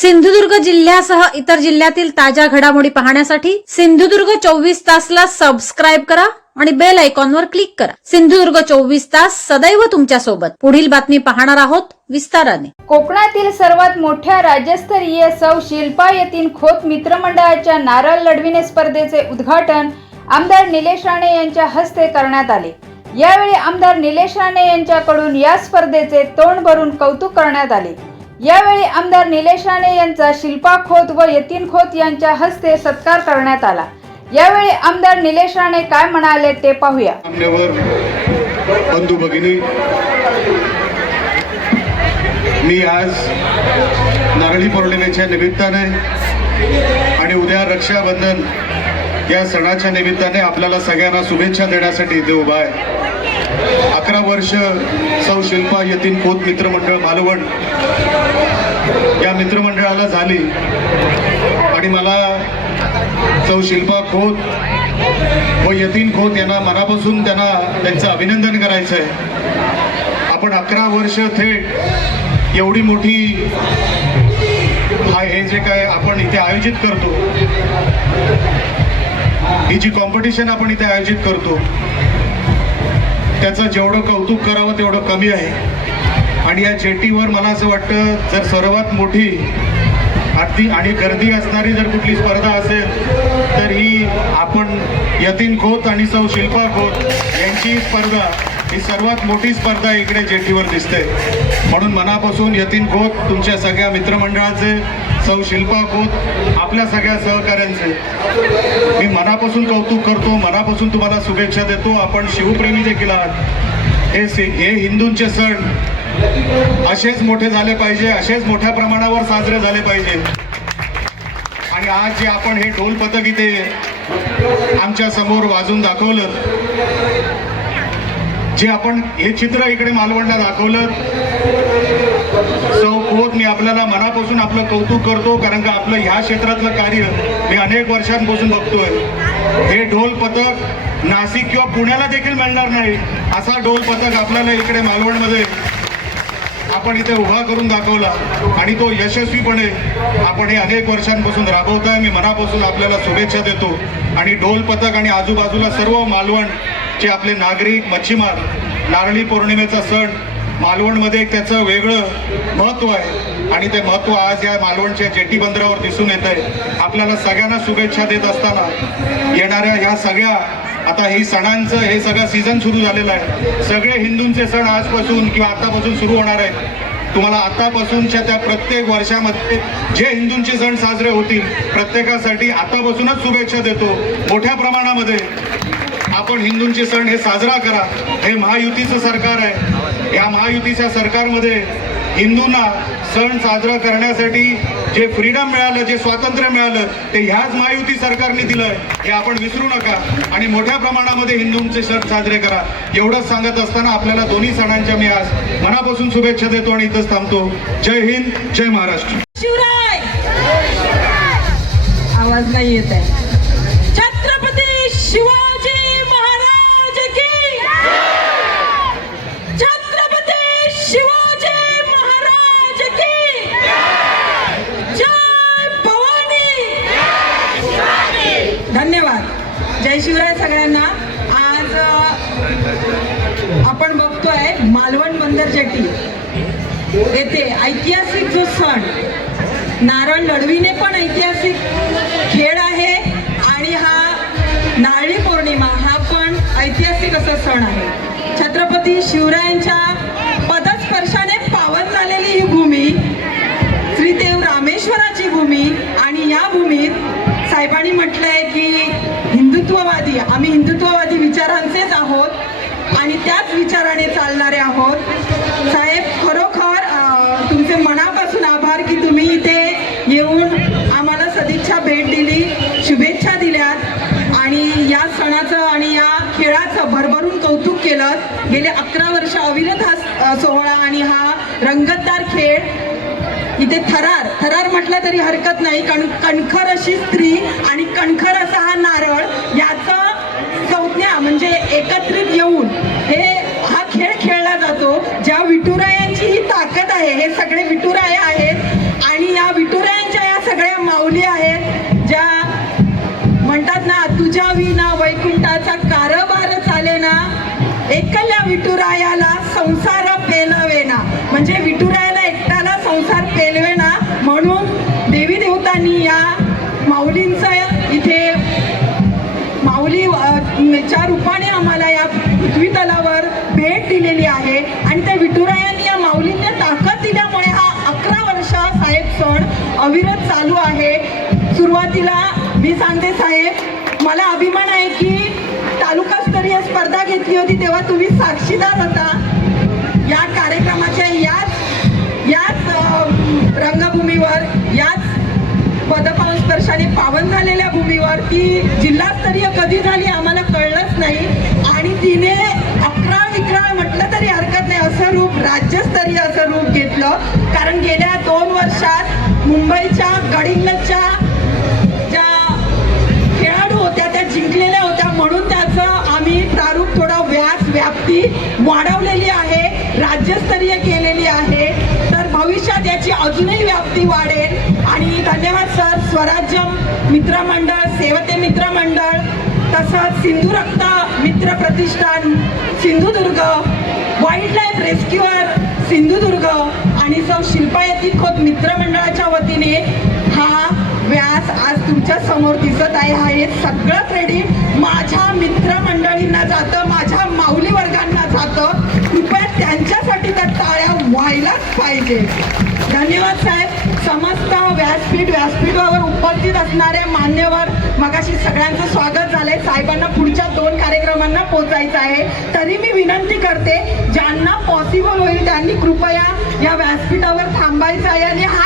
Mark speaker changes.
Speaker 1: सिंधुदुर्ग जिल्ह्यासह इतर जिल्ह्यातील ताज्या घडामोडी पाहण्यासाठी सिंधुदुर्ग चोवीस तासला सबस्क्राईब करा आणि बेल आयकॉनवर क्लिक करा. सिंधुदुर्ग चोवीस तास सदैव तुमच्यासोबत. पुढील बातमी पाहणार आहोत विस्ताराने.
Speaker 2: कोकणातील सर्वात मोठ्या राज्यस्तरीय सौ शिल्पा येथील खोत मित्रमंडळाच्या नारळ लढविणे स्पर्धेचे उद्घाटन आमदार निलेश राणे यांच्या हस्ते करण्यात आले. यावेळी आमदार निलेश राणे यांच्याकडून या स्पर्धेचे तोंड भरून कौतुक करण्यात आले. यावेळी आमदार निलेश राणे यांचा शिल्पा खोत व यतीन खोत यांच्या हस्ते सत्कार करण्यात आला. यावेळी आमदार निलेश राणे काय म्हणाले ते पाहूया.
Speaker 3: बंधू भगिनी मी आज नारळी पौर्णिमेच्या निमित्ताने आणि उद्या रक्षाबंधन या सणाच्या निमित्ताने आपल्याला सगळ्यांना शुभेच्छा देण्यासाठी इथे उभा आहे. अकरा वर्ष सौ शिल्पा यतीन खोत मित्रमंडळ मालवण या मित्रमंडळाला झाली. आणि मला सौ शिल्पा खोत व यतीन खोत यांना मनापासून त्यांना त्यांचं अभिनंदन करायचं आहे आपण अकरा वर्ष थेट एवढी मोठी हा हे जे काय आपण इथे आयोजित करतो ही जी कॉम्पिटिशन आपण इथे आयोजित करतो त्याचं जेवढं कौतुक करावं तेवढं कमी आहे. आणि या जेटीवर मला असं वाटतं जर सर्वात मोठी अगदी आणि गर्दी असणारी जर कुठली स्पर्धा असेल तर ही आपण यतीन खोत आणि सौ शिल्पा खोत यांची स्पर्धा ही सर्वात मोठी स्पर्धा इकडे जेटीवर दिसते. म्हणून मनापासून यतीन खोत तुमच्या सगळ्या मित्रमंडळाचे सौ शिल्पा खोत आपल्या सगळ्या सहकाऱ्यांचे. मी मनापासून कौतुक करतो मनापासून तुम्हाला शुभेच्छा देतो. आपण शिवप्रेमी देखील आहात. हे से- हे हिंदूंचे सण असेच मोठे झाले पाहिजे असेच मोठ्या प्रमाणावर साजरे झाले पाहिजे. आणि आज जे आपण हे ढोल पथक इथे आमच्यासमोर वाजून दाखवलं जे आपण हे चित्र इकडे मालवणला दाखवलं सौ खोत मी आपल्याला मनापासून आपलं कौतुक करतो कारण का आपलं ह्या क्षेत्रातलं कार्य मी अनेक वर्षांपासून बघतोय. हे ढोल पथक नाशिक किंवा पुण्याला देखील मिळणार नाही असा ढोल पथक आपल्याला इकडे मालवणमध्ये आपण इथे उभा करून दाखवला. आणि तो यशस्वीपणे आपण हे अनेक वर्षांपासून राबवताय. मी मनापासून आपल्याला शुभेच्छा देतो. आणि ढोल पथक आणि आजूबाजूला सर्व मालवण जे आपले नागरिक मच्छीमार नारळी पौर्णिमेचा सण मालवणमध्ये एक त्याचं वेगळं महत्त्व आहे. आणि ते महत्त्व आज या मालवणच्या जेटी बंदरावर दिसून येत आहे आपल्याला सगळ्यांना शुभेच्छा देत असताना येणाऱ्या ह्या सगळ्या आता ही सणांचं हे सगळं सीझन सुरू झालेलं आहे. सगळे हिंदूंचे सण आजपासून किंवा आतापासून सुरू होणार आहेत. तुम्हाला आतापासूनच्या त्या प्रत्येक वर्षामध्ये जे हिंदूंचे सण साजरे होतील प्रत्येकासाठी आतापासूनच शुभेच्छा देतो. मोठ्या प्रमाणामध्ये. आपण हिंदूंचे सण हे साजरा करा. हे महायुतीचं सरकार आहे. या महायुतीच्या सरकारमध्ये हिंदूंना सण साजरा करण्यासाठी जे फ्रीडम मिळालं जे स्वातंत्र्य मिळालं ते ह्याच महायुती सरकारने दिलं हे आपण विसरू नका. आणि मोठ्या प्रमाणामध्ये हिंदूंचे सण साजरे करा. एवढंच सांगत असताना आपल्याला दोन्ही सणांच्या मी आज मनापासून शुभेच्छा देतो आणि इथंच थांबतो. जय हिंद जय महाराष्ट्र.
Speaker 4: आवाज नाही येत आहे. धन्यवाद. जय शिवराय सगळ्यांना. आज आपण बघतोय मालवण बंदर जेटी. येथे ऐतिहासिक जो सण नारळ लढविणे पण ऐतिहासिक खेळ आहे आणि हा नारळी पौर्णिमा हा पण ऐतिहासिक असा सण आहे. छत्रपती शिवरायांच्या आभार की तुम्ही इथे येऊन आम्हाला सदिच्छा भेट दिली शुभेच्छा दिल्यात. आणि या सणाचं आणि या खेळाचं भरभरून कौतुक केलं. गेले अकरा वर्ष अविरत हा सोहळा आणि हा रंगतदार खेळ. इथे थरार थरार म्हटलं तरी हरकत नाही. कण कणखर अशी स्त्री आणि कणखर असा हा नारळ याचा संज्ञा म्हणजे एकत्रित येऊन हे हा खेळ खेळला जातो. ज्या विठुरा एकल्या विठुरायाला संसार पेलवेना. म्हणजे विठुरायाला एकट्याला संसार पेलवेना. म्हणून देवी देवतांनी या माऊलींचं इथे माऊली च्या रूपाने आम्हाला या पृथ्वी तलावर भेट दिलेली आहे. आणि त्या विठुरायांनी या माऊलींना ताकद दिल्यामुळे हा अकरा वर्षा साहेब सण अविरत चालू आहे. सुरुवातीला मी सांगते साहेब मला अभिमान घेतली होती तेव्हा तुम्ही साक्षीदार होता. या कार्यक्रमाच्या याच याच रंगभूमीवर याच पदपावस्पर्शाने पावन झालेल्या भूमीवर ती जिल्हास्तरीय कधी झाली आम्हाला कळलंच नाही. आणि तिने अकरा विक्राळ म्हटलं तरी हरकत नाही असं रूप राज्यस्तरीय असं रूप घेतलं. कारण गेल्या दोन वर्षात मुंबईच्या गडिंग्लजच्या ज्या खेळाडू होत्या त्या जिंकलेल्या होत्या म्हणून ती वाढवलेली आहे राज्यस्तरीय केलेली आहे तर भविष्यात याची अजूनही व्याप्ती वाढेल. आणि धन्यवाद सर. स्वराज्य मित्रमंडळ सेवते मित्रमंडळ तसंच सिंधुरक्त मित्र प्रतिष्ठान सिंधुदुर्ग आज तुमच्यासमोर दिसत आहे हा हे सगळं क्रेडिट माझ्या मित्रमंडळींना जातं माझ्या माऊली वर्गांना जातं. कृपया त्यांच्यासाठी तर टाळ्या व्हायलाच पाहिजे. धन्यवाद साहेब. समस्त व्यासपीठ व्यासपीठावर उपस्थित असणारे मान्यवर मगाशी सगळ्यांचं स्वागत झालंय. साहेबांना पुढच्या दोन कार्यक्रमांना पोहोचायचं आहे. तरी मी विनंती करते ज्यांना पॉसिबल होईल त्यांनी कृपया या व्यासपीठावर थांबायचं आहे आणि हा